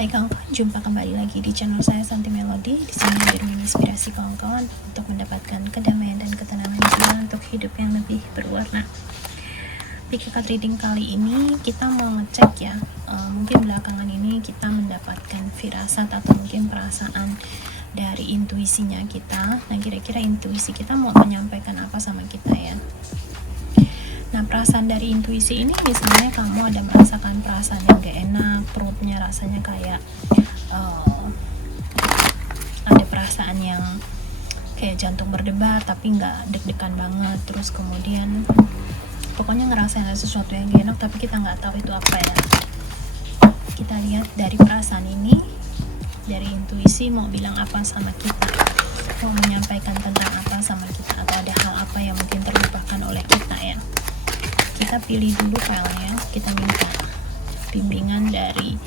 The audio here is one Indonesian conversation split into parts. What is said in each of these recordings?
Hai kawan-kawan, jumpa kembali lagi di channel saya Santi Melody. Di sini hadir menginspirasi kawan-kawan untuk mendapatkan kedamaian dan ketenangan jiwa untuk hidup yang lebih berwarna. Di card reading kali ini kita mau ngecek ya, mungkin belakangan ini kita mendapatkan firasat atau mungkin perasaan dari intuisinya kita. Nah, kira-kira intuisi kita mau menyampaikan apa sama kita ya. Nah, perasaan dari intuisi ini misalnya kamu ada merasakan perasaan yang gak enak, perutnya rasanya kayak ada perasaan yang kayak jantung berdebar tapi gak deg-degan banget, terus kemudian pokoknya ngerasain ada sesuatu yang gak enak tapi kita gak tahu itu apa ya. Kita lihat dari perasaan ini, dari intuisi mau bilang apa sama kita, mau menyampaikan tentang apa sama kita, atau ada hal apa yang mungkin terlupakan oleh kita ya. Kita pilih dulu filenya, kita minta bimbingan dari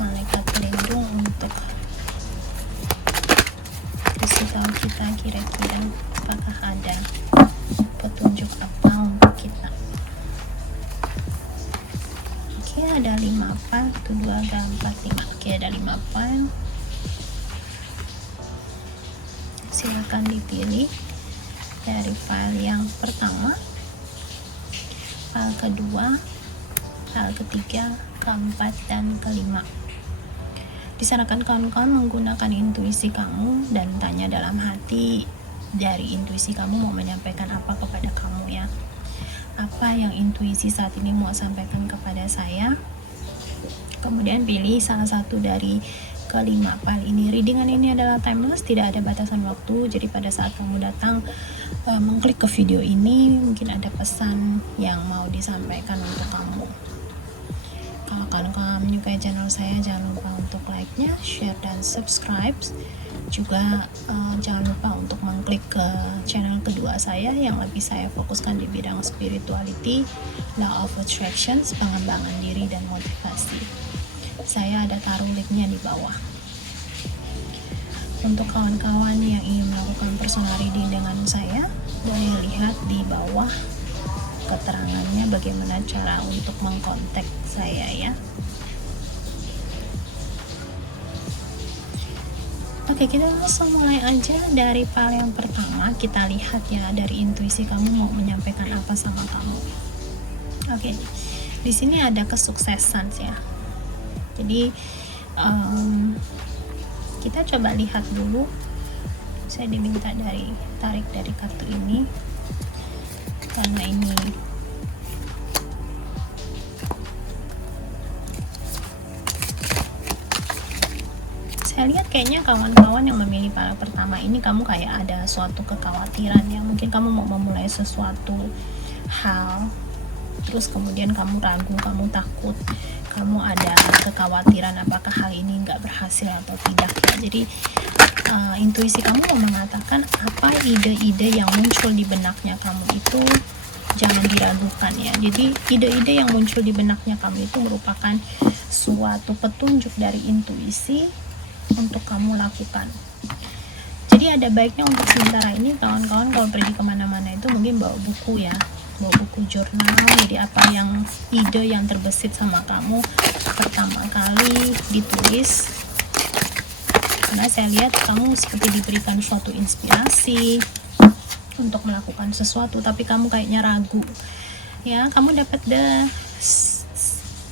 malaikat pelindung untuk kasih tahu kita kira-kira apakah ada petunjuk apa untuk kita. Oke, ada 5 file, 1, 2, 3, 4, 5. Oke, ada 5 file. Silakan dipilih dari file yang pertama, file kedua, file ketiga, keempat, dan kelima. Disarankan kawan-kawan menggunakan intuisi kamu dan tanya dalam hati, dari intuisi kamu mau menyampaikan apa kepada kamu ya. Apa yang intuisi saat ini mau sampaikan kepada saya. Kemudian pilih salah satu dari kelima file ini. Readingan ini adalah timeless, tidak ada batasan waktu. Jadi pada saat kamu datang mengklik ke video ini, mungkin ada pesan yang mau disampaikan untuk kamu. Kalau kalian menyukai channel saya, jangan lupa untuk like-nya, share, dan subscribe. Juga jangan lupa untuk mengklik ke channel kedua saya yang lebih saya fokuskan di bidang spirituality, law of attractions, pengembangan diri, dan motivasi. Saya ada taruh linknya di bawah. Untuk kawan-kawan yang ingin melakukan personal reading dengan saya, boleh lihat di bawah keterangannya bagaimana cara untuk mengkontak saya ya. Oke, kita langsung mulai aja dari file yang pertama. Kita lihat ya, dari intuisi kamu mau menyampaikan apa sama kamu. Oke, di sini ada kesuksesan ya. Jadi kita coba lihat dulu. Saya diminta tarik dari kartu ini karena ini saya lihat kayaknya kawan-kawan yang memilih file pertama ini, kamu kayak ada suatu kekhawatiran ya. Mungkin kamu mau memulai sesuatu hal, terus kemudian kamu ragu, kamu takut, kamu ada kekhawatiran apakah hal ini nggak berhasil atau tidak ya. Jadi intuisi kamu mau mengatakan apa ide-ide yang muncul di benaknya kamu itu jangan diragukan ya. Jadi ide-ide yang muncul di benaknya kamu itu merupakan suatu petunjuk dari intuisi untuk kamu lakukan. Jadi ada baiknya untuk sementara ini kawan-kawan kalau pergi kemana-mana itu mungkin bawa buku ya, bawa buku jurnal. Jadi apa yang ide yang terbesit sama kamu pertama kali ditulis, karena saya lihat kamu seperti diberikan suatu inspirasi untuk melakukan sesuatu tapi kamu kayaknya ragu ya. Kamu dapat the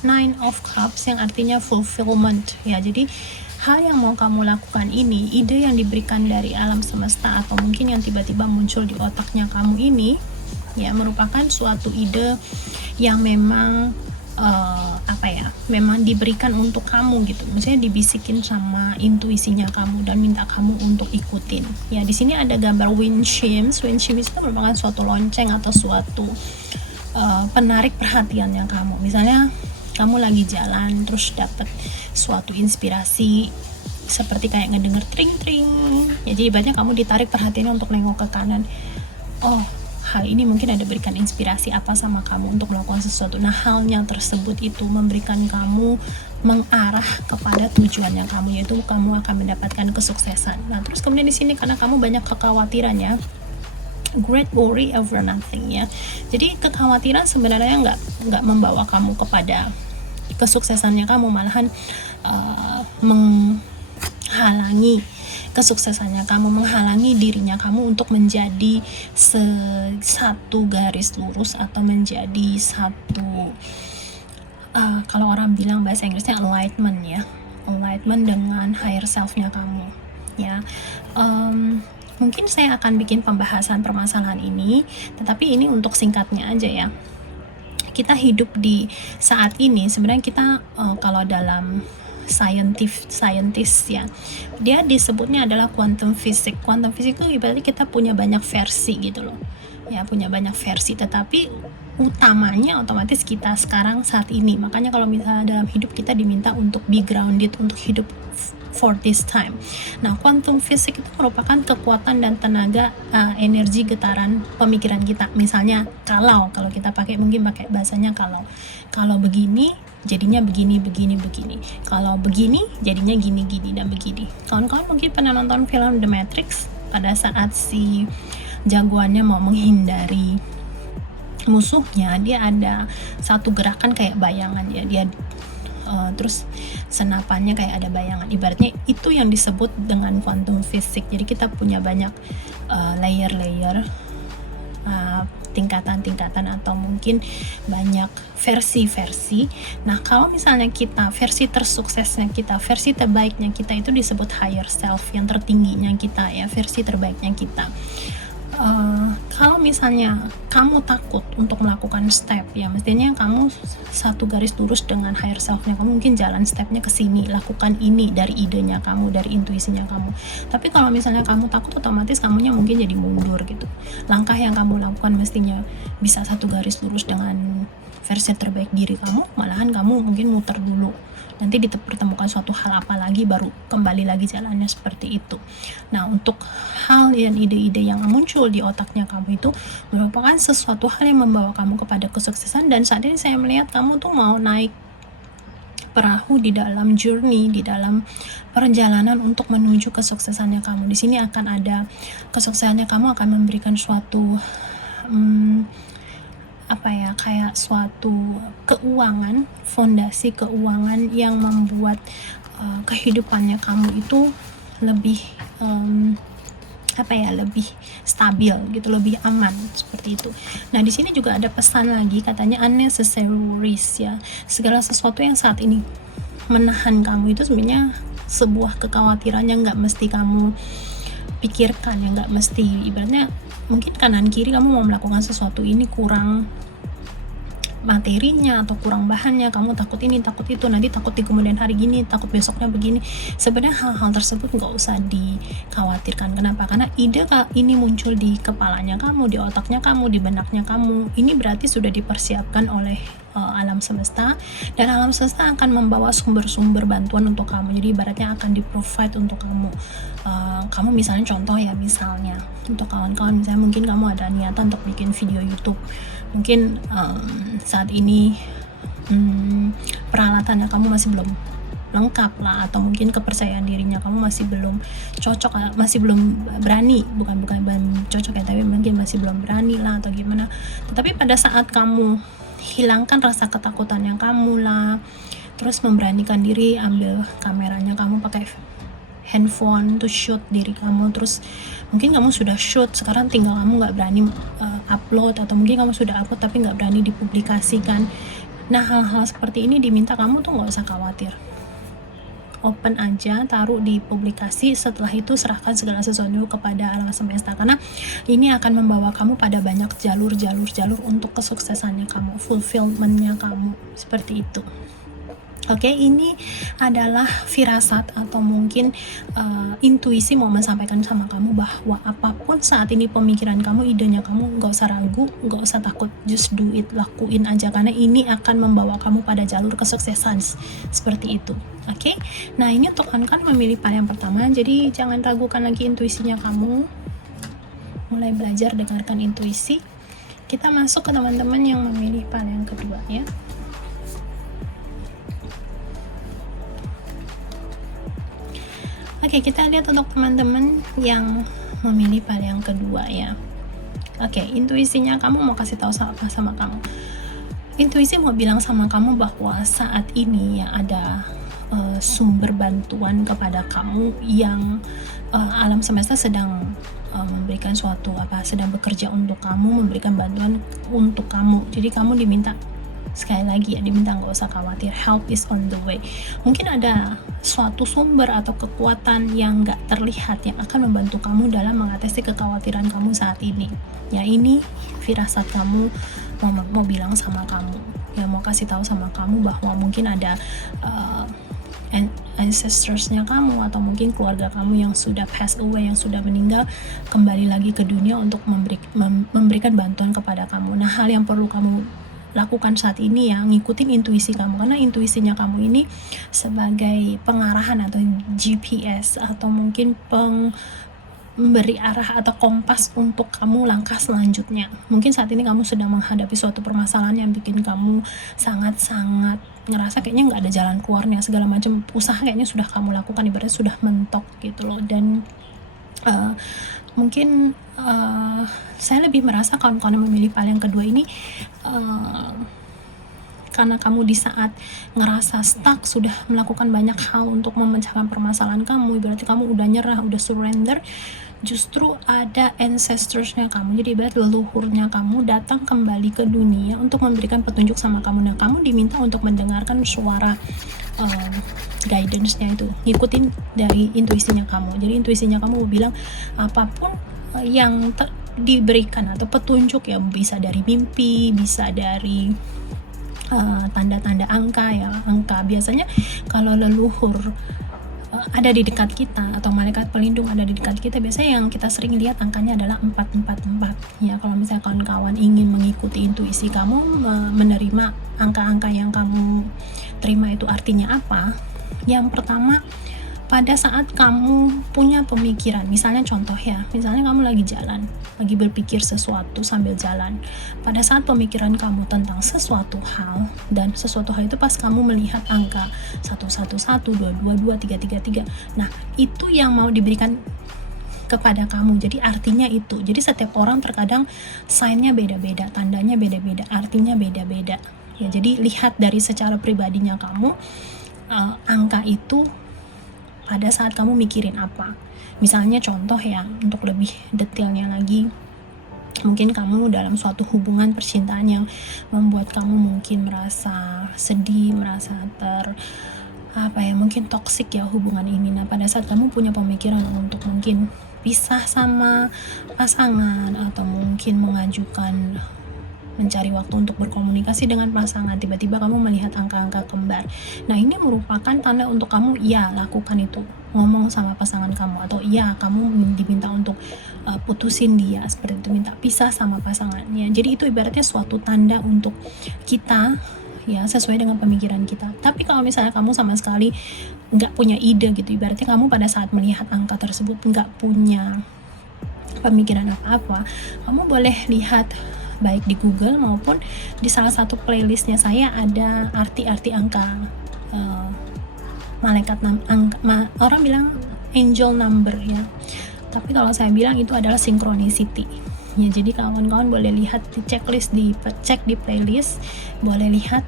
9 of Cups yang artinya fulfillment ya. Jadi hal yang mau kamu lakukan ini, ide yang diberikan dari alam semesta atau mungkin yang tiba-tiba muncul di otaknya kamu ini ya, merupakan suatu ide yang memang memang diberikan untuk kamu gitu. Misalnya dibisikin sama intuisinya kamu dan minta kamu untuk ikutin. Ya, di sini ada gambar wind chimes. Wind chimes itu merupakan suatu lonceng atau suatu penarik perhatiannya kamu. Misalnya kamu lagi jalan terus dapat suatu inspirasi seperti kayak ngedenger tring-tring. Ya, jadi banyak kamu ditarik perhatiannya untuk nengok ke kanan. Oh, hal ini mungkin ada berikan inspirasi apa sama kamu untuk melakukan sesuatu. Nah, halnya tersebut itu memberikan kamu mengarah kepada tujuannya kamu, yaitu kamu akan mendapatkan kesuksesan. Nah, terus kemudian di sini karena kamu banyak kekhawatiran ya, great worry over nothing ya. Jadi kekhawatiran sebenarnya nggak membawa kamu kepada kesuksesannya kamu, malahan menghalangi kesuksesannya kamu, menghalangi dirinya kamu untuk menjadi satu garis lurus atau menjadi satu kalau orang bilang bahasa Inggrisnya alignment ya, alignment dengan higher self-nya kamu ya. Mungkin saya akan bikin pembahasan permasalahan ini, tetapi ini untuk singkatnya aja ya. Kita hidup di saat ini, sebenarnya kita kalau dalam scientist ya, dia disebutnya adalah quantum physics. Quantum physics itu ibaratnya kita punya banyak versi gitu loh ya, punya banyak versi, tetapi utamanya otomatis kita sekarang saat ini. Makanya kalau misalnya dalam hidup kita diminta untuk be grounded, untuk hidup for this time. Nah, quantum physics itu merupakan kekuatan dan tenaga energi getaran pemikiran kita. Misalnya kalau kita pakai, mungkin pakai bahasanya kalau begini jadinya begini, kalau begini jadinya gini dan begini. Kawan-kawan mungkin pernah nonton film The Matrix, pada saat si jagoannya mau menghindari musuhnya, dia ada satu gerakan kayak bayangan ya, dia terus senapannya kayak ada bayangan, ibaratnya itu yang disebut dengan quantum physics. Jadi kita punya banyak layer-layer, tingkatan-tingkatan, atau mungkin banyak versi-versi. Nah, kalau misalnya kita versi tersuksesnya kita, versi terbaiknya kita itu disebut higher self, yang tertingginya kita ya, versi terbaiknya kita. Kalau misalnya kamu takut untuk melakukan step ya, mestinya kamu satu garis lurus dengan higher self-nya kamu, mungkin jalan stepnya ke sini, lakukan ini dari idenya kamu, dari intuisinya kamu. Tapi kalau misalnya kamu takut, otomatis kamunya mungkin jadi mundur gitu. Langkah yang kamu lakukan mestinya bisa satu garis lurus dengan versi terbaik diri kamu, malahan kamu mungkin muter dulu, nanti dipertemukan suatu hal apa lagi, baru kembali lagi jalannya seperti itu. Nah, untuk hal dan ide-ide yang muncul di otaknya kamu itu merupakan sesuatu hal yang membawa kamu kepada kesuksesan. Dan saat ini saya melihat kamu tuh mau naik perahu di dalam journey, di dalam perjalanan untuk menuju kesuksesannya kamu. Di sini akan ada kesuksesannya kamu, akan memberikan suatu kayak suatu keuangan, fondasi keuangan yang membuat kehidupannya kamu itu lebih lebih stabil gitu, lebih aman seperti itu. Nah, di sini juga ada pesan lagi, katanya unnecessary worries ya. Segala sesuatu yang saat ini menahan kamu itu sebenarnya sebuah kekhawatiran yang nggak mesti kamu pikirkan, yang nggak mesti, ibaratnya mungkin kanan kiri kamu mau melakukan sesuatu ini kurang materinya atau kurang bahannya, kamu takut ini takut itu, nanti takut di kemudian hari gini, takut besoknya begini. Sebenarnya hal-hal tersebut nggak usah dikhawatirkan. Kenapa? Karena ide ini muncul di kepalanya kamu, di otaknya kamu, di benaknya kamu, ini berarti sudah dipersiapkan oleh alam semesta, dan alam semesta akan membawa sumber-sumber bantuan untuk kamu. Jadi ibaratnya akan di-provide untuk kamu. Kamu misalnya contoh ya, misalnya untuk kawan-kawan, misalnya mungkin kamu ada niatan untuk bikin video YouTube, mungkin saat ini peralatannya kamu masih belum lengkap lah, atau mungkin kepercayaan dirinya kamu masih belum cocok, masih belum berani, bukan cocok ya, tapi mungkin masih belum berani lah atau gimana. Tetapi pada saat kamu hilangkan rasa ketakutan yang kamu lah, terus memberanikan diri, ambil kameranya kamu, pakai handphone to shoot diri kamu, terus mungkin kamu sudah shoot, sekarang tinggal kamu nggak berani upload, atau mungkin kamu sudah upload tapi nggak berani dipublikasikan. Nah, hal-hal seperti ini diminta kamu tuh nggak usah khawatir, open aja, taruh di publikasi. Setelah itu serahkan segala sesuatu kepada alam semesta, karena ini akan membawa kamu pada banyak jalur untuk kesuksesannya kamu, fulfillmentnya kamu, seperti itu. Oke, ini adalah firasat atau mungkin intuisi mau menyampaikan sama kamu bahwa apapun saat ini pemikiran kamu, idenya kamu, gak usah ragu, gak usah takut, just do it, lakuin aja, karena ini akan membawa kamu pada jalur kesuksesan seperti itu. Oke, nah ini untuk kawan-kawan memilih pilihan yang pertama, jadi jangan ragukan lagi intuisinya kamu, mulai belajar dengarkan intuisi. Kita masuk ke teman-teman yang memilih pilihan yang kedua ya. Oke, kita lihat untuk teman-teman yang memilih pilihan yang kedua ya. Oke, intuisinya kamu mau kasih tahu apa sama kamu. Intuisi mau bilang sama kamu bahwa saat ini ya ada sumber bantuan kepada kamu yang alam semesta sedang memberikan sedang bekerja untuk kamu, memberikan bantuan untuk kamu. Jadi kamu diminta, sekali lagi ya, diminta nggak usah khawatir, help is on the way. Mungkin ada suatu sumber atau kekuatan yang nggak terlihat yang akan membantu kamu dalam mengatasi kekhawatiran kamu saat ini. Ya, ini firasat kamu mau bilang sama kamu, ya mau kasih tahu sama kamu bahwa mungkin ada ancestors-nya kamu atau mungkin keluarga kamu yang sudah pass away, yang sudah meninggal, kembali lagi ke dunia untuk memberikan bantuan kepada kamu. Nah, hal yang perlu kamu lakukan saat ini ya, ngikutin intuisi kamu, karena intuisinya kamu ini sebagai pengarahan atau GPS atau mungkin memberi arah atau kompas untuk kamu langkah selanjutnya. Mungkin saat ini kamu sedang menghadapi suatu permasalahan yang bikin kamu sangat-sangat ngerasa kayaknya nggak ada jalan keluarnya, segala macam usaha kayaknya sudah kamu lakukan, ibaratnya sudah mentok gitu loh. Dan mungkin saya lebih merasa kawan-kawan yang memilih pil yang kedua ini karena kamu di saat ngerasa stuck, sudah melakukan banyak hal untuk memecahkan permasalahan kamu, berarti kamu udah nyerah, udah surrender, justru ada ancestors-nya kamu, jadi ibarat leluhurnya kamu datang kembali ke dunia untuk memberikan petunjuk sama kamu. Nah, kamu diminta untuk mendengarkan suara guidance-nya itu, ngikutin dari intuisinya kamu. Jadi intuisinya kamu bilang apapun yang diberikan atau petunjuk, ya bisa dari mimpi, bisa dari tanda-tanda angka ya. Angka biasanya kalau leluhur ada di dekat kita atau malaikat pelindung ada di dekat kita, biasanya yang kita sering lihat angkanya adalah 444 ya. Kalau misalnya kawan-kawan ingin mengikuti intuisi kamu, menerima angka-angka yang kamu terima itu artinya apa, yang pertama, pada saat kamu punya pemikiran, misalnya contoh ya, misalnya kamu lagi jalan, lagi berpikir sesuatu sambil jalan, pada saat pemikiran kamu tentang sesuatu hal, dan sesuatu hal itu pas kamu melihat angka 111, 222, 333, nah itu yang mau diberikan kepada kamu. Jadi artinya itu, jadi setiap orang terkadang sign-nya beda-beda, tandanya beda-beda, artinya beda-beda ya. Jadi lihat dari secara pribadinya kamu, angka itu pada saat kamu mikirin apa. Misalnya contoh ya, untuk lebih detailnya lagi, mungkin kamu dalam suatu hubungan percintaan yang membuat kamu mungkin merasa sedih, merasa mungkin toksik ya hubungan ini. Nah, pada saat kamu punya pemikiran untuk mungkin pisah sama pasangan atau mungkin mengajukan mencari waktu untuk berkomunikasi dengan pasangan, tiba-tiba kamu melihat angka-angka kembar. Nah, ini merupakan tanda untuk kamu, ya lakukan itu, ngomong sama pasangan kamu, atau ya kamu diminta untuk putusin dia, seperti itu, minta pisah sama pasangannya. Jadi itu ibaratnya suatu tanda untuk kita ya, sesuai dengan pemikiran kita. Tapi kalau misalnya kamu sama sekali nggak punya ide gitu, ibaratnya kamu pada saat melihat angka tersebut nggak punya pemikiran apa-apa, kamu boleh lihat baik di Google maupun di salah satu playlistnya saya ada arti-arti angka, malaikat orang bilang angel number ya, tapi kalau saya bilang itu adalah synchronicity ya. Jadi kawan-kawan boleh lihat di checklist, cek di playlist, boleh lihat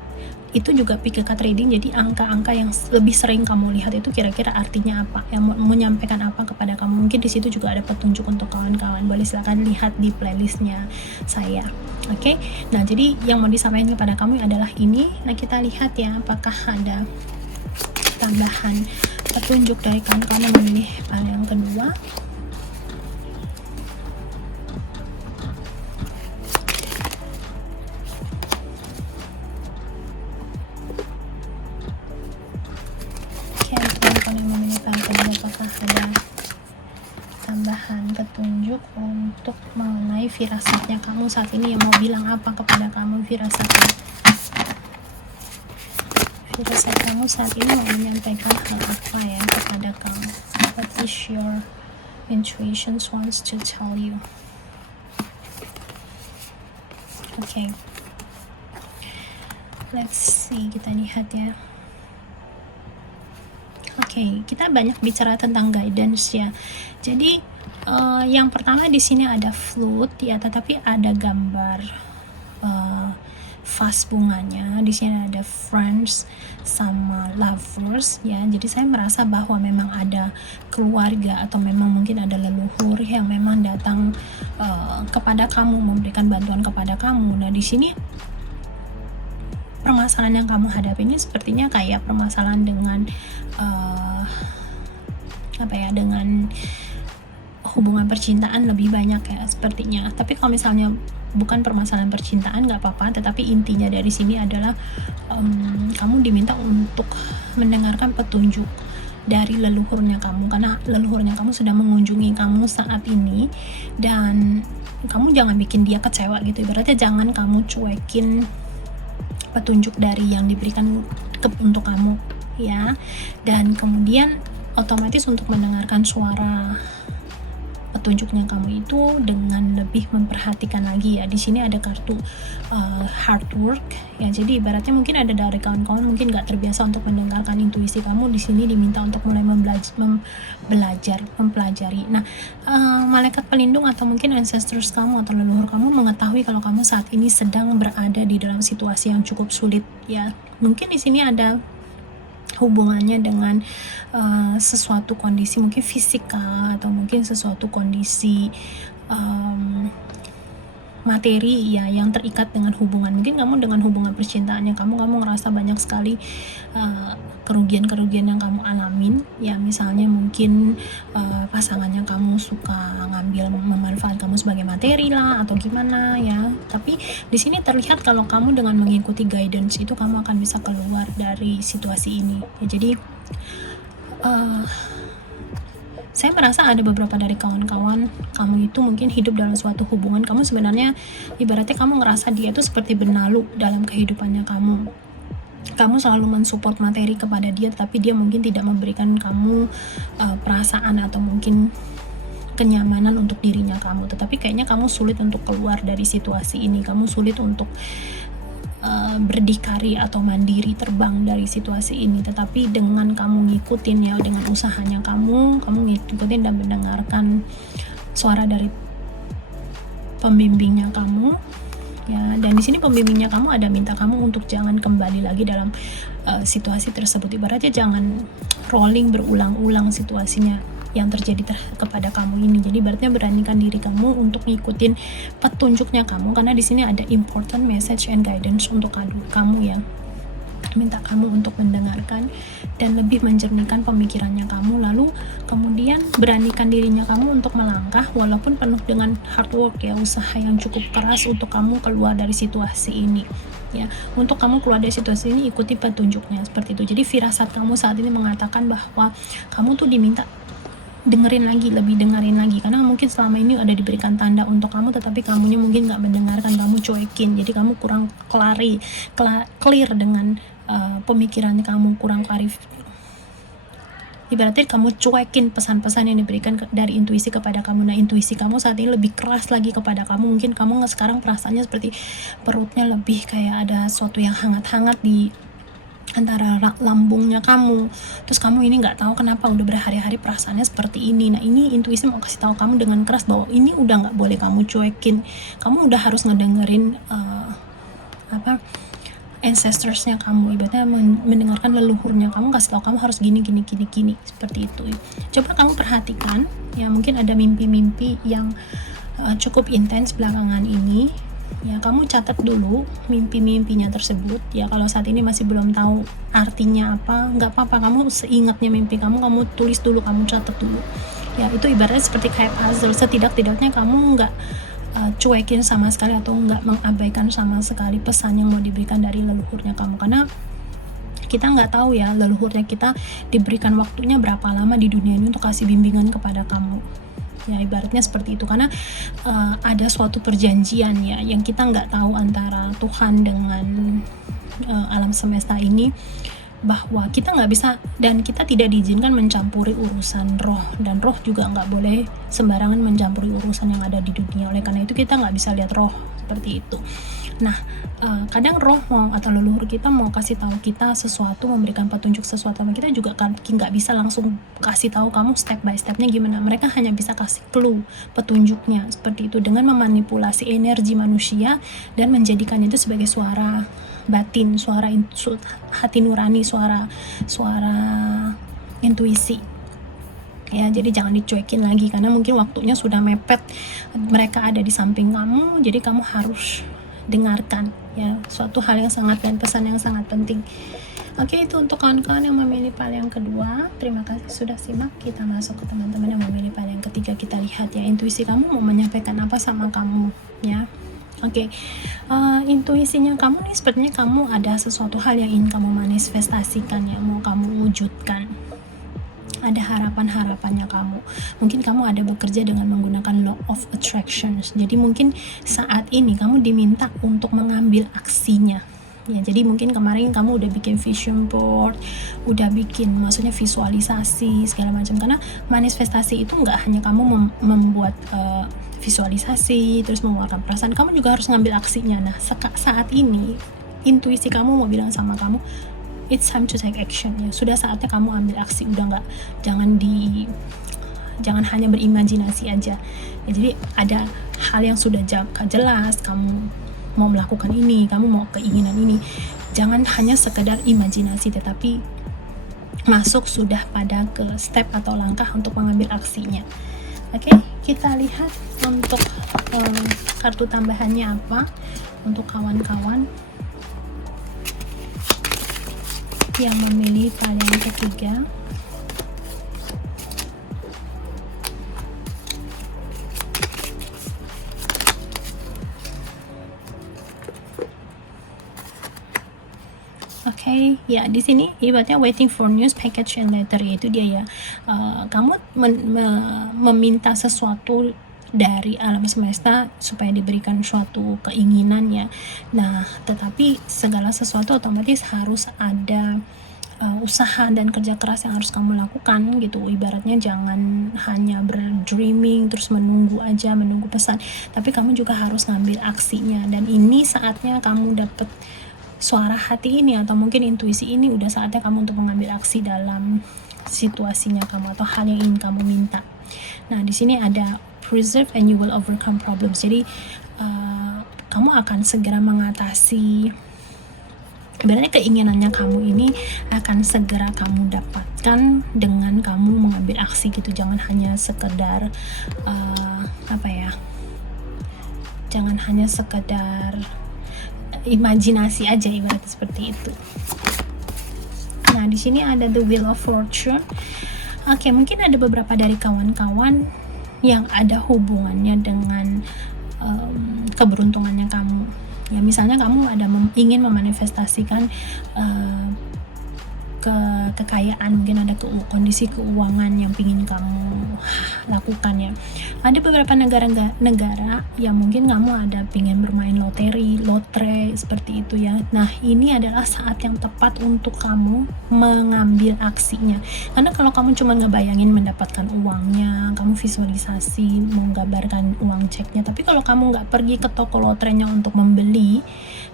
itu juga pick a card reading. Jadi angka-angka yang lebih sering kamu lihat itu kira-kira artinya apa, yang mau menyampaikan apa kepada kamu. Mungkin di situ juga ada petunjuk untuk kawan-kawan, boleh silakan lihat di playlistnya saya. Oke, nah jadi yang mau disampaikan kepada kamu adalah ini. Nah, kita lihat ya, apakah ada tambahan petunjuk dari kawan-kawan yang memilih pil yang kedua. Apakah ada tambahan petunjuk untuk mengenai firasatnya kamu saat ini, yang mau bilang apa kepada kamu firasat kamu saat ini, mau menyampaikan hal apa ya kepada kamu? What is your intuition wants to tell you? Okay, let's see, kita lihat ya. Oke, kita banyak bicara tentang guidance ya. Jadi yang pertama di sini ada flute ya, tetapi ada gambar vas bunganya, di sini ada friends sama lovers ya. Jadi saya merasa bahwa memang ada keluarga atau memang mungkin ada leluhur yang memang datang kepada kamu, memberikan bantuan kepada kamu. Nah, di sini permasalahan yang kamu hadapi ini sepertinya kayak permasalahan dengan dengan hubungan percintaan lebih banyak ya sepertinya. Tapi kalau misalnya bukan permasalahan percintaan nggak apa-apa, tetapi intinya dari sini adalah kamu diminta untuk mendengarkan petunjuk dari leluhurnya kamu, karena leluhurnya kamu sudah mengunjungi kamu saat ini, dan kamu jangan bikin dia kecewa gitu. Ibaratnya jangan kamu cuekin petunjuk dari yang diberikan untuk kamu ya. Dan kemudian otomatis untuk mendengarkan suara petunjuknya kamu itu dengan lebih memperhatikan lagi ya. Di sini ada kartu hard work ya. Jadi ibaratnya mungkin ada dari kawan-kawan mungkin nggak terbiasa untuk mendengarkan intuisi kamu. Di sini diminta untuk mulai mempelajari. Nah, malaikat pelindung atau mungkin ancestors kamu atau leluhur kamu mengetahui kalau kamu saat ini sedang berada di dalam situasi yang cukup sulit ya. Mungkin di sini ada hubungannya dengan sesuatu kondisi mungkin fisikal atau mungkin sesuatu kondisi materi ya yang terikat dengan hubungan. Mungkin kamu dengan hubungan percintaannya kamu ngerasa banyak sekali kerugian-kerugian yang kamu alamin ya. Misalnya mungkin pasangannya kamu suka memanfaatkan kamu sebagai materi lah atau gimana ya. Tapi di sini terlihat kalau kamu dengan mengikuti guidance itu kamu akan bisa keluar dari situasi ini ya. Jadi saya merasa ada beberapa dari kawan-kawan kamu itu mungkin hidup dalam suatu hubungan. Kamu sebenarnya ibaratnya kamu ngerasa dia itu seperti benalu dalam kehidupannya kamu. Kamu selalu mensupport materi kepada dia, tapi dia mungkin tidak memberikan kamu perasaan atau mungkin kenyamanan untuk dirinya kamu. Tetapi kayaknya kamu sulit untuk keluar dari situasi ini. Kamu sulit untuk berdikari atau mandiri terbang dari situasi ini. Tetapi dengan kamu ngikutin ya, dengan usahanya kamu ngikutin dan mendengarkan suara dari pembimbingnya kamu ya. Dan di sini pembimbingnya kamu ada minta kamu untuk jangan kembali lagi dalam situasi tersebut. Ibaratnya jangan rolling berulang-ulang situasinya yang terjadi kepada kamu ini. Jadi berarti beranikan diri kamu untuk ngikutin petunjuknya kamu, karena di sini ada important message and guidance untuk kamu ya. Minta kamu untuk mendengarkan dan lebih menjernihkan pemikirannya kamu, lalu kemudian beranikan dirinya kamu untuk melangkah walaupun penuh dengan hard work ya, usaha yang cukup keras untuk kamu keluar dari situasi ini ya. Untuk kamu keluar dari situasi ini ikuti petunjuknya seperti itu. Jadi firasat kamu saat ini mengatakan bahwa kamu tuh diminta dengerin lagi, karena mungkin selama ini ada diberikan tanda untuk kamu, tetapi kamunya mungkin nggak mendengarkan, kamu cuekin. Jadi kamu kurang clear dengan pemikirannya kamu, kurang clarif. Ibaratnya kamu cuekin pesan-pesan yang diberikan dari intuisi kepada kamu. Nah, intuisi kamu saat ini lebih keras lagi kepada kamu. Mungkin kamu sekarang perasaannya seperti perutnya lebih kayak ada sesuatu yang hangat-hangat di antara lambungnya kamu. Terus kamu ini nggak tahu kenapa udah berhari-hari perasaannya seperti ini. Nah, ini intuisi mau kasih tahu kamu dengan keras bahwa ini udah nggak boleh kamu cuekin. Kamu udah harus ngedengerin ancestorsnya kamu, ibaratnya mendengarkan leluhurnya kamu, kasih tahu kamu harus gini seperti itu. Coba kamu perhatikan ya, mungkin ada mimpi-mimpi yang cukup intens belakangan ini ya. Kamu catat dulu mimpi-mimpinya tersebut ya. Kalau saat ini masih belum tahu artinya apa, nggak apa-apa, kamu seingatnya mimpi kamu tulis dulu, kamu catat dulu ya. Itu ibaratnya seperti kayak puzzle. Setidak-tidaknya kamu nggak cuekin sama sekali atau nggak mengabaikan sama sekali pesan yang mau diberikan dari leluhurnya kamu, karena kita nggak tahu ya leluhurnya kita diberikan waktunya berapa lama di dunia ini untuk kasih bimbingan kepada kamu ya. Ibaratnya seperti itu, karena ada suatu perjanjian ya yang kita nggak tahu antara Tuhan dengan alam semesta ini, bahwa kita nggak bisa dan kita tidak diizinkan mencampuri urusan roh, dan roh juga nggak boleh sembarangan mencampuri urusan yang ada di dunia. Oleh karena itu kita nggak bisa lihat roh seperti itu. Nah, kadang roh mau atau leluhur kita mau kasih tahu kita sesuatu, memberikan petunjuk sesuatu sama kita juga kan nggak bisa langsung kasih tahu kamu step by stepnya gimana. Mereka hanya bisa kasih clue, petunjuknya seperti itu, dengan memanipulasi energi manusia dan menjadikan itu sebagai suara batin, suara hati nurani, suara intuisi. Ya, jadi jangan dicuekin lagi karena mungkin waktunya sudah mepet, mereka ada di samping kamu, jadi kamu harus dengarkan ya, suatu hal yang sangat dan pesan yang sangat penting. Oke, itu untuk kawan-kawan yang memilih pile yang kedua. Terima kasih sudah simak. Kita masuk ke teman-teman yang memilih pile yang ketiga. Kita lihat ya, intuisi kamu mau menyampaikan apa sama kamu ya. Oke, intuisinya kamu nih, sepertinya kamu ada sesuatu hal yang ingin kamu manifestasikan, yang mau kamu wujudkan. Ada harapan-harapannya kamu. Mungkin kamu ada bekerja dengan menggunakan law of attraction. Jadi mungkin saat ini kamu diminta untuk mengambil aksinya. Ya, jadi mungkin kemarin kamu udah bikin vision board, udah bikin maksudnya visualisasi segala macam, karena manifestasi itu nggak hanya kamu membuat visualisasi terus mengeluarkan perasaan, kamu juga harus ngambil aksinya. Nah, saat ini intuisi kamu mau bilang sama kamu, it's time to take action ya. Sudah saatnya kamu ambil aksi. Udah jangan hanya berimajinasi aja. Ya, jadi ada hal yang sudah jelas, kamu mau melakukan ini, kamu mau keinginan ini. Jangan hanya sekedar imajinasi, tetapi masuk sudah pada ke step atau langkah untuk mengambil aksinya. Oke, kita lihat untuk kartu tambahannya apa untuk kawan-kawan yang memilih pile yang ketiga. Oke, ya di sini ibaratnya waiting for news, package and letter, yaitu dia ya. Kamu meminta sesuatu dari alam semesta supaya diberikan suatu keinginan ya. Nah, tetapi segala sesuatu otomatis harus ada usaha dan kerja keras yang harus kamu lakukan gitu. Ibaratnya jangan hanya berdreaming terus menunggu pesan, tapi kamu juga harus ngambil aksinya. Dan ini saatnya kamu dapat suara hati ini atau mungkin intuisi ini, udah saatnya kamu untuk mengambil aksi dalam situasinya kamu atau hal yang ingin kamu minta. Nah, di sini ada preserve and you will overcome problems. Jadi kamu akan segera mengatasi, sebenarnya keinginannya kamu ini akan segera kamu dapatkan dengan kamu mengambil aksi gitu. Jangan hanya sekedar jangan hanya sekedar imajinasi aja, ibaratnya seperti itu. Nah, di sini ada the wheel of fortune. Oke, mungkin ada beberapa dari kawan-kawan yang ada hubungannya dengan keberuntungannya kamu. Ya, misalnya kamu ada ingin memanifestasikan kekayaan, mungkin ada kondisi keuangan yang ingin kamu lakukan ya. Ada beberapa negara yang mungkin kamu ada ingin bermain lotre seperti itu ya. Nah, ini adalah saat yang tepat untuk kamu mengambil aksinya. Karena kalau kamu cuma ngebayangin mendapatkan uangnya, kamu visualisasi menggambarkan uang ceknya, tapi kalau kamu nggak pergi ke toko lotrenya untuk membeli,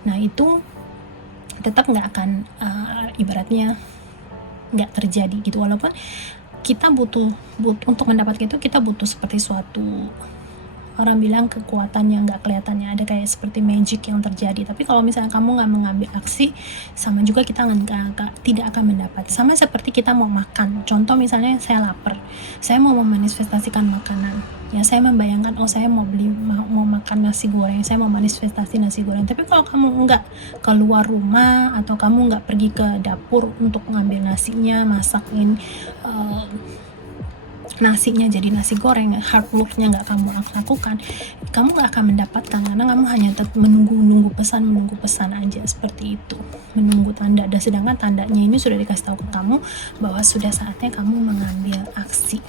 nah itu tetap nggak akan ibaratnya nggak terjadi gitu. Walaupun kita butuh untuk mendapatkan itu, kita butuh seperti suatu, orang bilang kekuatan yang nggak kelihatannya, ada kayak seperti magic yang terjadi. Tapi kalau misalnya kamu nggak mengambil aksi, sama juga kita tidak akan mendapat. Sama seperti kita mau makan. Contoh misalnya saya lapar, saya mau memanifestasikan makanan. Ya, saya membayangkan, saya mau makan nasi goreng, saya mau manifestasi nasi goreng. Tapi kalau kamu nggak keluar rumah atau kamu nggak pergi ke dapur untuk mengambil nasinya, masakin nasinya jadi nasi goreng, hard worknya nggak kamu lakukan, kamu nggak akan mendapatkan, karena kamu hanya menunggu pesan aja seperti itu, menunggu tanda. Dan sedangkan tandanya ini sudah dikasih tahu ke kamu bahwa sudah saatnya kamu mengambil aksi.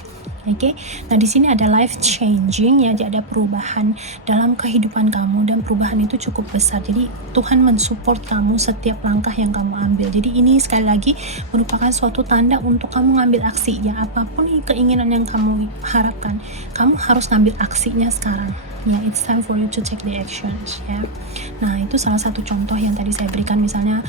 Oke, nah di sini ada life changing ya, jadi ada perubahan dalam kehidupan kamu, dan perubahan itu cukup besar. Jadi Tuhan mensupport kamu setiap langkah yang kamu ambil. Jadi ini sekali lagi merupakan suatu tanda untuk kamu ngambil aksi ya. Apapun keinginan yang kamu harapkan, kamu harus ngambil aksinya sekarang. ya it's time for you to take the actions ya. Nah itu salah satu contoh yang tadi saya berikan, misalnya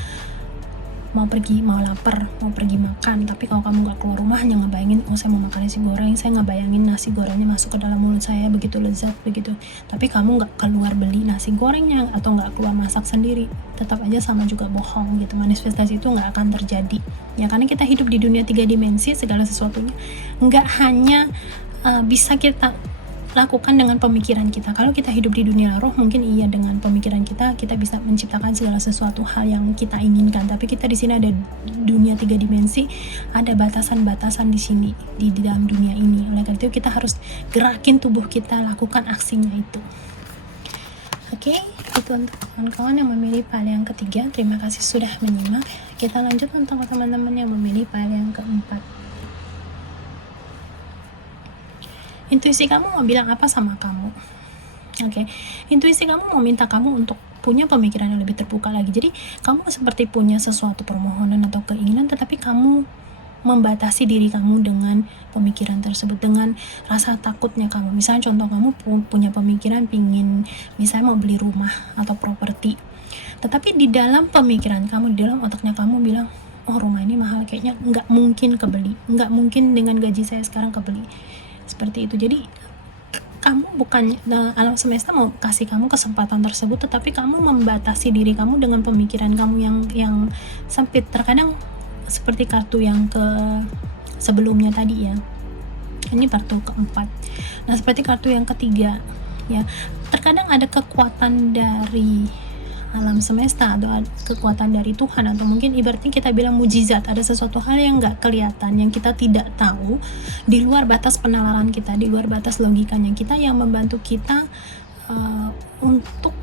mau lapar, mau pergi makan, tapi kalau kamu nggak keluar rumah hanya ngebayangin, oh saya mau makan nasi goreng, saya ngebayangin nasi gorengnya masuk ke dalam mulut saya begitu lezat begitu, tapi kamu nggak keluar beli nasi gorengnya atau nggak keluar masak sendiri, tetap aja sama juga bohong gitu. Manifestasi itu nggak akan terjadi ya, karena kita hidup di dunia 3 dimensi, segala sesuatunya nggak hanya bisa kita lakukan dengan pemikiran kita. Kalau kita hidup di dunia roh, mungkin iya dengan pemikiran kita bisa menciptakan segala sesuatu hal yang kita inginkan. Tapi kita di sini ada dunia 3 dimensi, ada batasan-batasan di sini di dalam dunia ini. Oleh karena itu kita harus gerakin tubuh kita, lakukan aksinya itu. Oke, itu untuk kawan-kawan yang memilih file yang ketiga. Terima kasih sudah menyimak. Kita lanjut untuk teman-teman yang memilih file yang keempat. Intuisi kamu mau bilang apa sama kamu? Oke, intuisi kamu mau minta kamu untuk punya pemikiran yang lebih terbuka lagi. Jadi kamu seperti punya sesuatu permohonan atau keinginan, tetapi kamu membatasi diri kamu dengan pemikiran tersebut, dengan rasa takutnya kamu. Misalnya contoh, kamu punya pemikiran pingin misalnya mau beli rumah atau properti, tetapi di dalam pemikiran kamu, di dalam otaknya kamu bilang, oh rumah ini mahal, kayaknya nggak mungkin kebeli, nggak mungkin dengan gaji saya sekarang kebeli. Seperti itu. Jadi kamu bukan, alam semesta mau kasih kamu kesempatan tersebut, tetapi kamu membatasi diri kamu dengan pemikiran kamu yang sempit. Terkadang seperti kartu yang ke sebelumnya tadi ya, ini kartu keempat. Nah seperti kartu yang ketiga ya, terkadang ada kekuatan dari alam semesta atau kekuatan dari Tuhan, atau mungkin ibaratnya kita bilang mujizat, ada sesuatu hal yang nggak kelihatan, yang kita tidak tahu, di luar batas penalaran kita, di luar batas logikanya kita, yang membantu kita untuk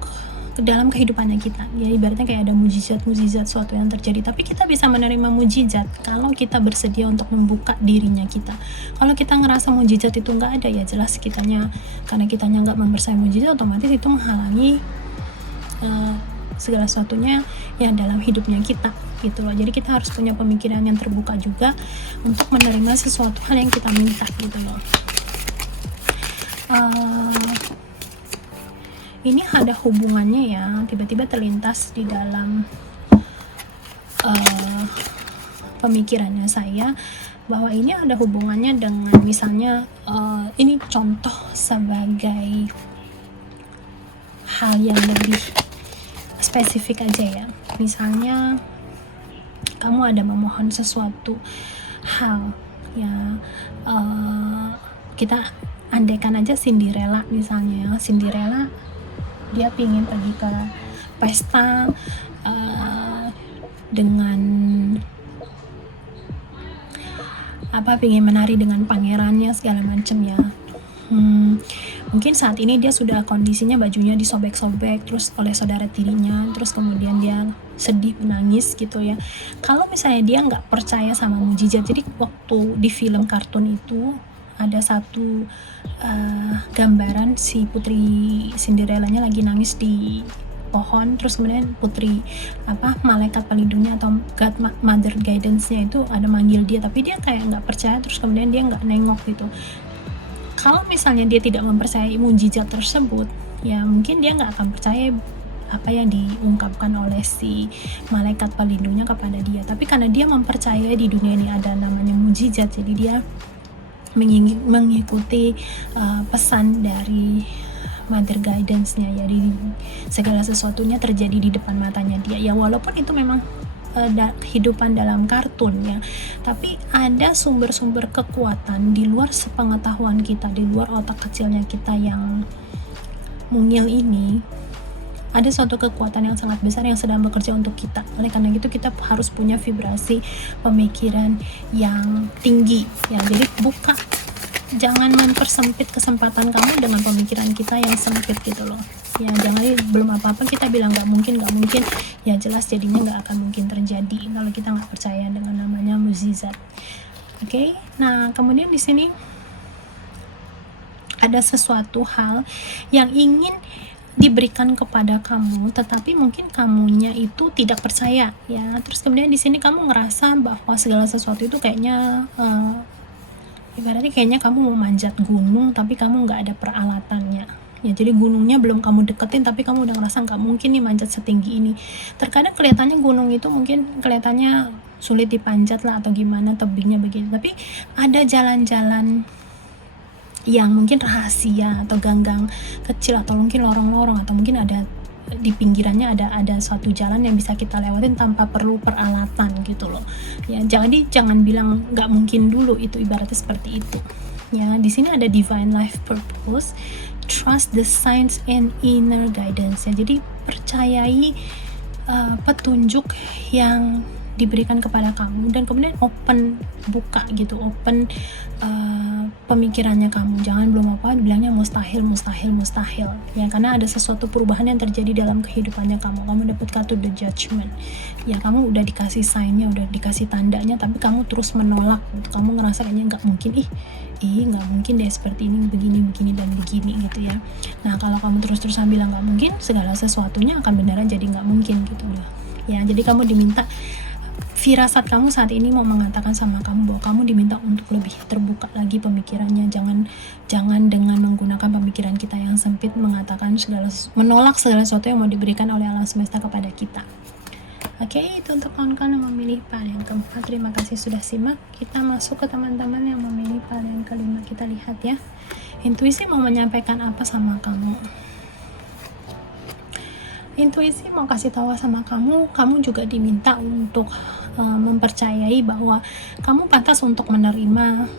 dalam kehidupannya kita ya. Ibaratnya kayak ada mujizat suatu yang terjadi, tapi kita bisa menerima mujizat kalau kita bersedia untuk membuka dirinya kita. Kalau kita ngerasa mujizat itu nggak ada, ya jelas karena kitanya nggak mempercayai mujizat, otomatis itu menghalangi segala sesuatunya yang dalam hidupnya kita gitu loh. Jadi kita harus punya pemikiran yang terbuka juga untuk menerima sesuatu hal yang kita minta gitu loh. Ini ada hubungannya ya, tiba-tiba terlintas di dalam pemikirannya saya, bahwa ini ada hubungannya dengan misalnya ini contoh sebagai hal yang lebih spesifik aja ya. Misalnya kamu ada memohon sesuatu hal ya, kita andaikan aja Cinderella misalnya ya. Cinderella dia pingin pergi ke pesta dengan pingin menari dengan pangerannya segala macem ya. Mungkin saat ini dia sudah kondisinya bajunya disobek-sobek terus oleh saudara tirinya, terus kemudian dia sedih menangis gitu ya. Kalau misalnya dia nggak percaya sama mujizat, jadi waktu di film kartun itu ada satu gambaran si putri Cinderella-nya lagi nangis di pohon, terus kemudian malaikat pelindungnya atau God Mother Guidance-nya itu ada manggil dia, tapi dia kayak nggak percaya, terus kemudian dia nggak nengok gitu. Kalau misalnya dia tidak mempercayai mujizat tersebut, ya mungkin dia nggak akan percaya apa yang diungkapkan oleh si malaikat pelindungnya kepada dia. Tapi karena dia mempercayai di dunia ini ada namanya mujizat, jadi dia mengikuti pesan dari Mother Guidance-nya ya, di segala sesuatunya terjadi di depan matanya dia ya, walaupun itu memang kehidupan dalam kartun ya, tapi ada sumber-sumber kekuatan di luar sepengetahuan kita, di luar otak kecilnya kita yang mungil ini. Ada suatu kekuatan yang sangat besar yang sedang bekerja untuk kita. Oleh karena itu kita harus punya vibrasi pemikiran yang tinggi ya. Jadi jangan mempersempit kesempatan kamu dengan pemikiran kita yang sempit gitu loh ya. Jangan belum apa-apa kita bilang nggak mungkin, ya jelas jadinya nggak akan mungkin terjadi kalau kita nggak percaya dengan namanya mukjizat. Oke, nah kemudian di sini ada sesuatu hal yang ingin diberikan kepada kamu, tetapi mungkin kamunya itu tidak percaya ya. Terus kemudian di sini kamu ngerasa bahwa segala sesuatu itu kayaknya ibaratnya kayaknya kamu mau manjat gunung tapi kamu nggak ada peralatannya Ya, jadi gunungnya belum kamu deketin tapi kamu udah ngerasa nggak mungkin nih manjat setinggi ini. Terkadang kelihatannya gunung itu mungkin kelihatannya sulit dipanjat lah atau gimana, tebingnya begini, tapi ada jalan-jalan yang mungkin rahasia atau ganggang kecil atau mungkin lorong-lorong atau mungkin ada di pinggirannya ada suatu jalan yang bisa kita lewatin tanpa perlu peralatan gitu loh. Ya, jangan bilang nggak mungkin dulu, itu ibaratnya seperti itu. Ya, di sini ada divine life purpose, trust the signs and inner guidance. Ya, jadi percayai petunjuk yang diberikan kepada kamu dan kemudian buka gitu, open pemikirannya kamu. Jangan belum apa bilangnya mustahil ya, karena ada sesuatu perubahan yang terjadi dalam kehidupannya kamu dapat kartu the judgment ya. Kamu udah dikasih sign-nya, udah dikasih tandanya, tapi kamu terus menolak gitu. Kamu ngerasa kayaknya nggak mungkin, nggak mungkin deh seperti ini, begini dan begini gitu ya. Nah, kalau kamu terus-terusan bilang nggak mungkin, segala sesuatunya akan beneran jadi nggak mungkin gitu loh ya. Jadi kamu diminta, firasat kamu saat ini mau mengatakan sama kamu bahwa kamu diminta untuk lebih terbuka lagi pemikirannya. Jangan dengan menggunakan pemikiran kita yang sempit menolak segala sesuatu yang mau diberikan oleh alam semesta kepada kita. Oke, itu untuk kawan-kawan yang memilih pile yang keempat. Terima kasih sudah simak. Kita masuk ke teman-teman yang memilih pile yang kelima. Kita lihat ya, intuisi mau menyampaikan apa sama kamu. Intuisi mau kasih tahu sama kamu juga diminta untuk mempercayai bahwa kamu pantas untuk menerima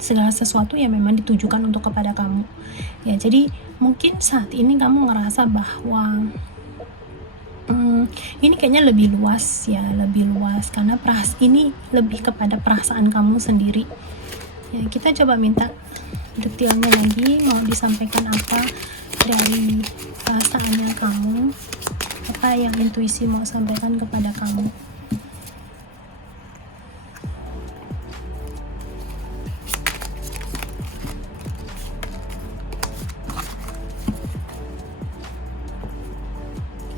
segala sesuatu yang memang ditujukan untuk kepada kamu ya. Jadi mungkin saat ini kamu ngerasa bahwa ini kayaknya lebih luas karena ini lebih kepada perasaan kamu sendiri ya. Kita coba minta detailnya lagi, mau disampaikan apa dari perasaannya kamu, apa yang intuisi mau sampaikan kepada kamu.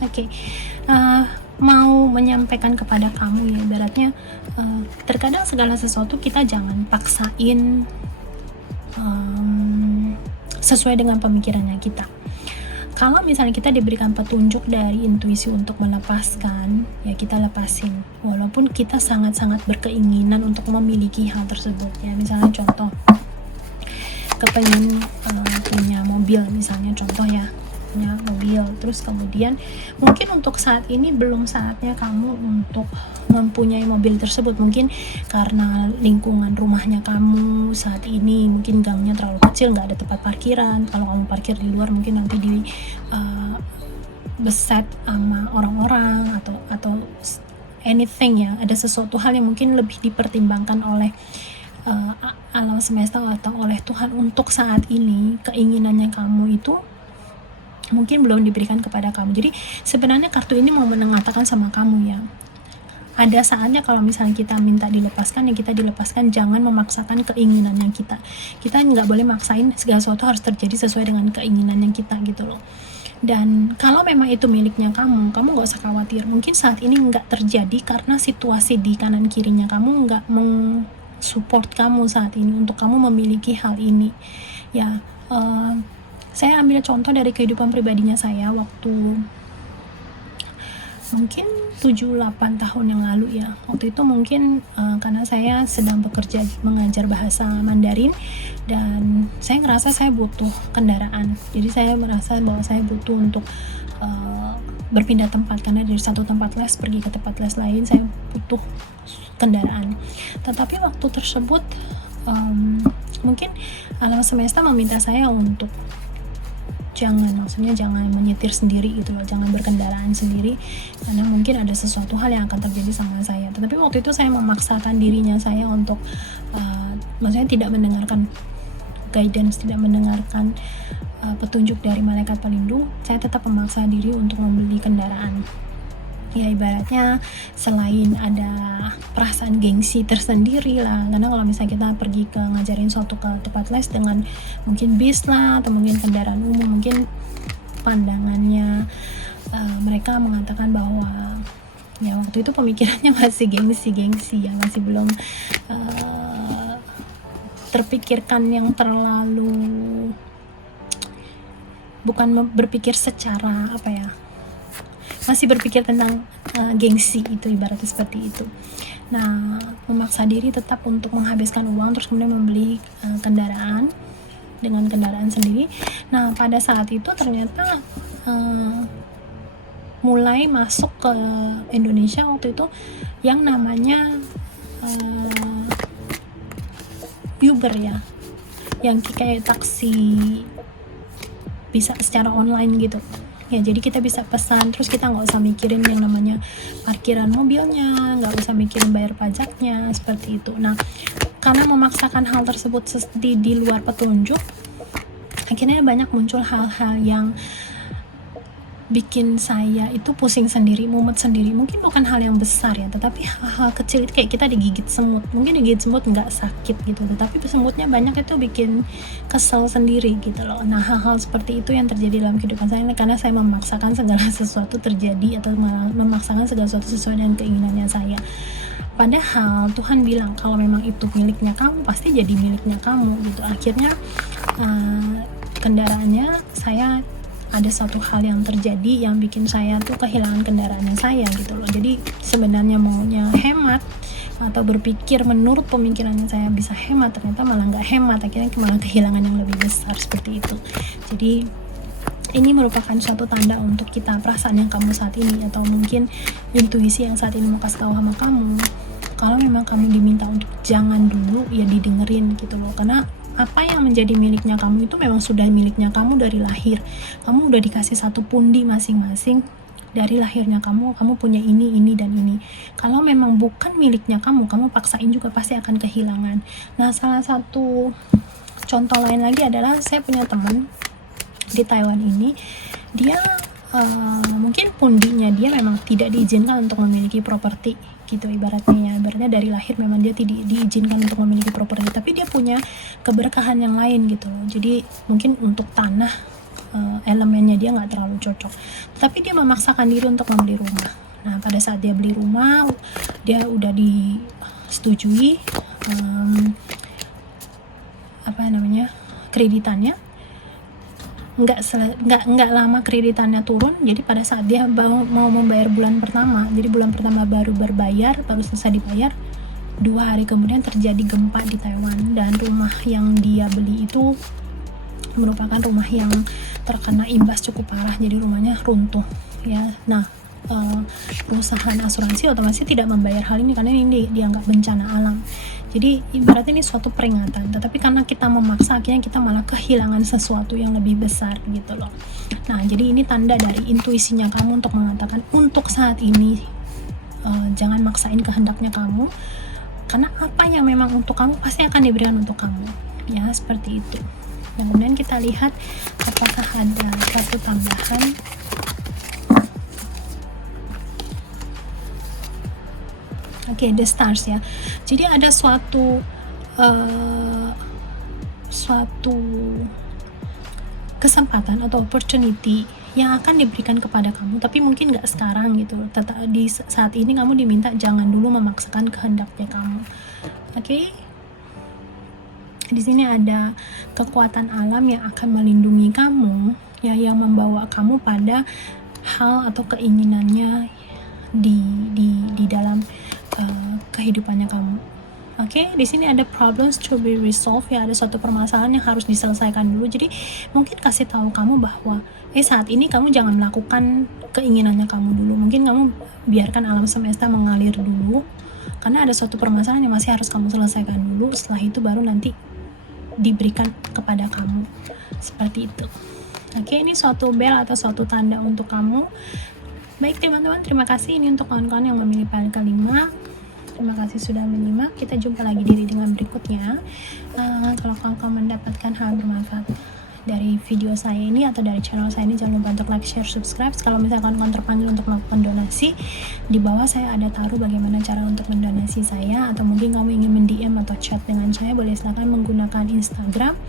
Oke. Mau menyampaikan kepada kamu ya, ibaratnya terkadang segala sesuatu kita jangan paksain sesuai dengan pemikirannya kita. Kalau misalnya kita diberikan petunjuk dari intuisi untuk melepaskan, ya kita lepasin. Walaupun kita sangat-sangat berkeinginan untuk memiliki hal tersebut. Ya, misalnya contoh, kepengen punya mobil, misalnya contoh ya, punya mobil. Terus kemudian mungkin untuk saat ini belum saatnya kamu untuk mempunyai mobil tersebut, mungkin karena lingkungan rumahnya kamu saat ini mungkin gangnya terlalu kecil, nggak ada tempat parkiran. Kalau kamu parkir di luar mungkin nanti di beset sama orang-orang atau anything ya, ada sesuatu hal yang mungkin lebih dipertimbangkan oleh alam semesta atau oleh Tuhan untuk saat ini. Keinginannya kamu itu mungkin belum diberikan kepada kamu. Jadi sebenarnya kartu ini mau mengatakan sama kamu ya, ada saatnya kalau misalnya kita minta dilepaskan, ya kita dilepaskan. Jangan memaksakan keinginannya kita nggak boleh maksain segala sesuatu harus terjadi sesuai dengan keinginannya kita gitu loh. Dan kalau memang itu miliknya kamu nggak usah khawatir. Mungkin saat ini nggak terjadi karena situasi di kanan kirinya kamu nggak support kamu saat ini untuk kamu memiliki hal ini ya. Saya ambil contoh dari kehidupan pribadinya saya waktu mungkin 7-8 tahun yang lalu ya. Waktu itu mungkin karena saya sedang bekerja mengajar bahasa Mandarin dan saya ngerasa saya butuh kendaraan. Jadi saya merasa bahwa saya butuh untuk berpindah tempat, karena dari satu tempat les pergi ke tempat les lain saya butuh kendaraan. Tetapi waktu tersebut mungkin alam semesta meminta saya untuk jangan menyetir sendiri gitu loh, jangan berkendaraan sendiri karena mungkin ada sesuatu hal yang akan terjadi sama saya. Tetapi waktu itu saya memaksakan dirinya saya untuk maksudnya tidak mendengarkan guidance, tidak mendengarkan petunjuk dari malaikat pelindung. Saya tetap memaksa diri untuk membeli kendaraan. Ya ibaratnya selain ada perasaan gengsi tersendiri lah, karena kalau misalnya kita pergi ke ngajarin suatu ke tempat les dengan mungkin bis lah atau mungkin kendaraan umum, mungkin pandangannya mereka mengatakan bahwa ya waktu itu pemikirannya masih gengsi ya, masih belum terpikirkan yang terlalu berpikir secara apa ya, masih berpikir tentang gengsi, itu ibaratnya seperti itu. Nah, memaksa diri tetap untuk menghabiskan uang, terus kemudian membeli kendaraan dengan kendaraan sendiri. Nah, pada saat itu ternyata mulai masuk ke Indonesia waktu itu yang namanya Uber ya, yang kayak taksi bisa secara online gitu ya. Jadi kita bisa pesan, terus kita nggak usah mikirin yang namanya parkiran mobilnya, nggak usah mikirin bayar pajaknya, seperti itu. Nah, karena memaksakan hal tersebut di luar petunjuk, akhirnya banyak muncul hal-hal yang bikin saya itu pusing sendiri, mumet sendiri. Mungkin bukan hal yang besar ya, tetapi hal-hal kecil itu kayak kita digigit semut. Mungkin digigit semut nggak sakit gitu, tetapi semutnya banyak itu bikin kesel sendiri gitu loh. Nah, hal-hal seperti itu yang terjadi dalam kehidupan saya karena saya memaksakan segala sesuatu terjadi, atau memaksakan segala sesuatu sesuai dengan keinginannya saya. Padahal Tuhan bilang kalau memang itu miliknya kamu, pasti jadi miliknya kamu gitu. Akhirnya kendaraannya saya, ada satu hal yang terjadi yang bikin saya tuh kehilangan kendaraannya saya gitu loh. Jadi sebenarnya maunya hemat atau berpikir menurut pemikirannya saya bisa hemat, ternyata malah nggak hemat, akhirnya malah kehilangan yang lebih besar, seperti itu. Jadi ini merupakan suatu tanda untuk kita, perasaan yang kamu saat ini, atau mungkin intuisi yang saat ini mau kasih tahu sama kamu, kalau memang kamu diminta untuk jangan dulu, ya didengerin gitu loh. Karena apa yang menjadi miliknya kamu itu memang sudah miliknya kamu dari lahir. Kamu udah dikasih satu pundi masing-masing dari lahirnya kamu punya ini, dan ini. Kalau memang bukan miliknya kamu paksain juga pasti akan kehilangan. Nah, salah satu contoh lain lagi adalah saya punya teman di Taiwan ini, dia mungkin pundinya dia memang tidak diizinkan untuk memiliki properti gitu, ibaratnya dari lahir memang dia tidak diizinkan untuk memiliki properti, tapi dia punya keberkahan yang lain gitu loh. Jadi mungkin untuk tanah elemennya dia nggak terlalu cocok, tapi dia memaksakan diri untuk membeli rumah. Nah, pada saat dia beli rumah, dia udah disetujui kreditannya. Nggak lama kreditannya turun. Jadi pada saat dia mau membayar bulan pertama, jadi bulan pertama baru selesai dibayar, 2 hari kemudian terjadi gempa di Taiwan, dan rumah yang dia beli itu merupakan rumah yang terkena imbas cukup parah, jadi rumahnya runtuh ya. Nah, perusahaan asuransi otomatis tidak membayar hal ini karena ini dianggap bencana alam. Jadi ibaratnya ini suatu peringatan, tetapi karena kita memaksa, akhirnya kita malah kehilangan sesuatu yang lebih besar gitu loh. Nah, jadi ini tanda dari intuisinya kamu untuk mengatakan untuk saat ini jangan maksain kehendaknya kamu, karena apa yang memang untuk kamu pasti akan diberikan untuk kamu ya, seperti itu. Dan kemudian kita lihat apakah ada satu tambahan. Oke, the stars ya. Jadi ada suatu kesempatan atau opportunity yang akan diberikan kepada kamu, tapi mungkin nggak sekarang gitu. Di saat ini kamu diminta jangan dulu memaksakan kehendaknya kamu. Oke? Di sini ada kekuatan alam yang akan melindungi kamu, ya, yang membawa kamu pada hal atau keinginannya di dalam kehidupannya kamu. Oke, di sini ada problems to be resolved ya, ada suatu permasalahan yang harus diselesaikan dulu. Jadi mungkin kasih tahu kamu bahwa saat ini kamu jangan melakukan keinginannya kamu dulu. Mungkin kamu biarkan alam semesta mengalir dulu, karena ada suatu permasalahan yang masih harus kamu selesaikan dulu. Setelah itu baru nanti diberikan kepada kamu, seperti itu. Oke, ini suatu bel atau suatu tanda untuk kamu. Baik teman-teman, terima kasih. Ini untuk kawan-kawan yang memilih file kelima. Terima kasih sudah menyimak. Kita jumpa lagi di readingan berikutnya. Kalau kawan-kawan mendapatkan hal bermanfaat dari video saya ini atau dari channel saya ini, jangan lupa untuk like, share, subscribe. Kalau misalkan kawan terpanggil untuk melakukan donasi, di bawah saya ada taruh bagaimana cara untuk mendonasi saya, atau mungkin kamu ingin mend-DM atau chat dengan saya, boleh silakan menggunakan Instagram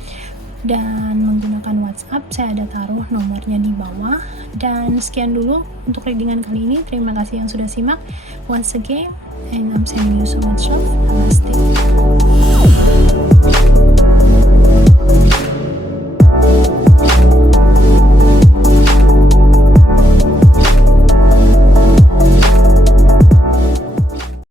dan menggunakan WhatsApp. Saya ada taruh nomornya di bawah. Dan sekian dulu untuk readingan kali ini. Terima kasih yang sudah simak. Once again, and I'm sending you so much love. Namaste.